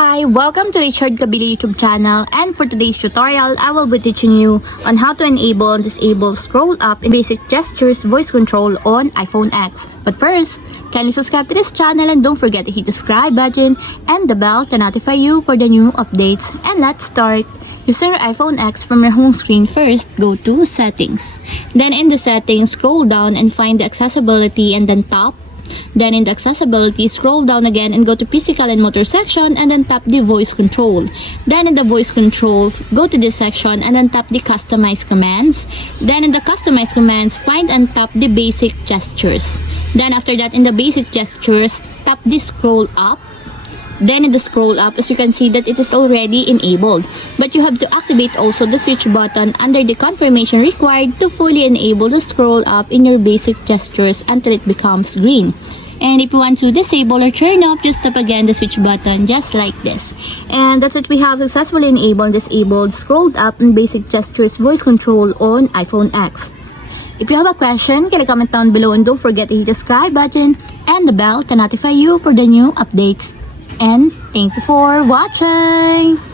Hi, welcome to Richard Kabili YouTube channel, and for today's tutorial, I will be teaching you on how to enable and disable scroll up in basic gestures voice control on iPhone X. But first, can you subscribe to this channel and don't forget to hit the subscribe button and the bell to notify you for the new updates. And let's start. Using your iPhone X from your home screen, first go to Settings. Then in the Settings, scroll down and find the Accessibility and then tap. Then in the accessibility, scroll down again and go to physical and motor section and then tap the voice control. Then in the voice control, go to this section and then tap the customize commands. Then in the customize commands, find and tap the basic gestures. Then after that, in the basic gestures, tap the scroll up. Then in the scroll up, as you can see that it is already enabled. But you have to activate also the switch button under the confirmation required to fully enable the scroll up in your basic gestures until it becomes green. And if you want to disable or turn off, just tap again the switch button just like this. And that's it, we have successfully enabled and disabled scrolled up in basic gestures voice control on iPhone X. If you have a question, can you comment down below and don't forget to hit the subscribe button and the bell to notify you for the new updates. And thank you for watching!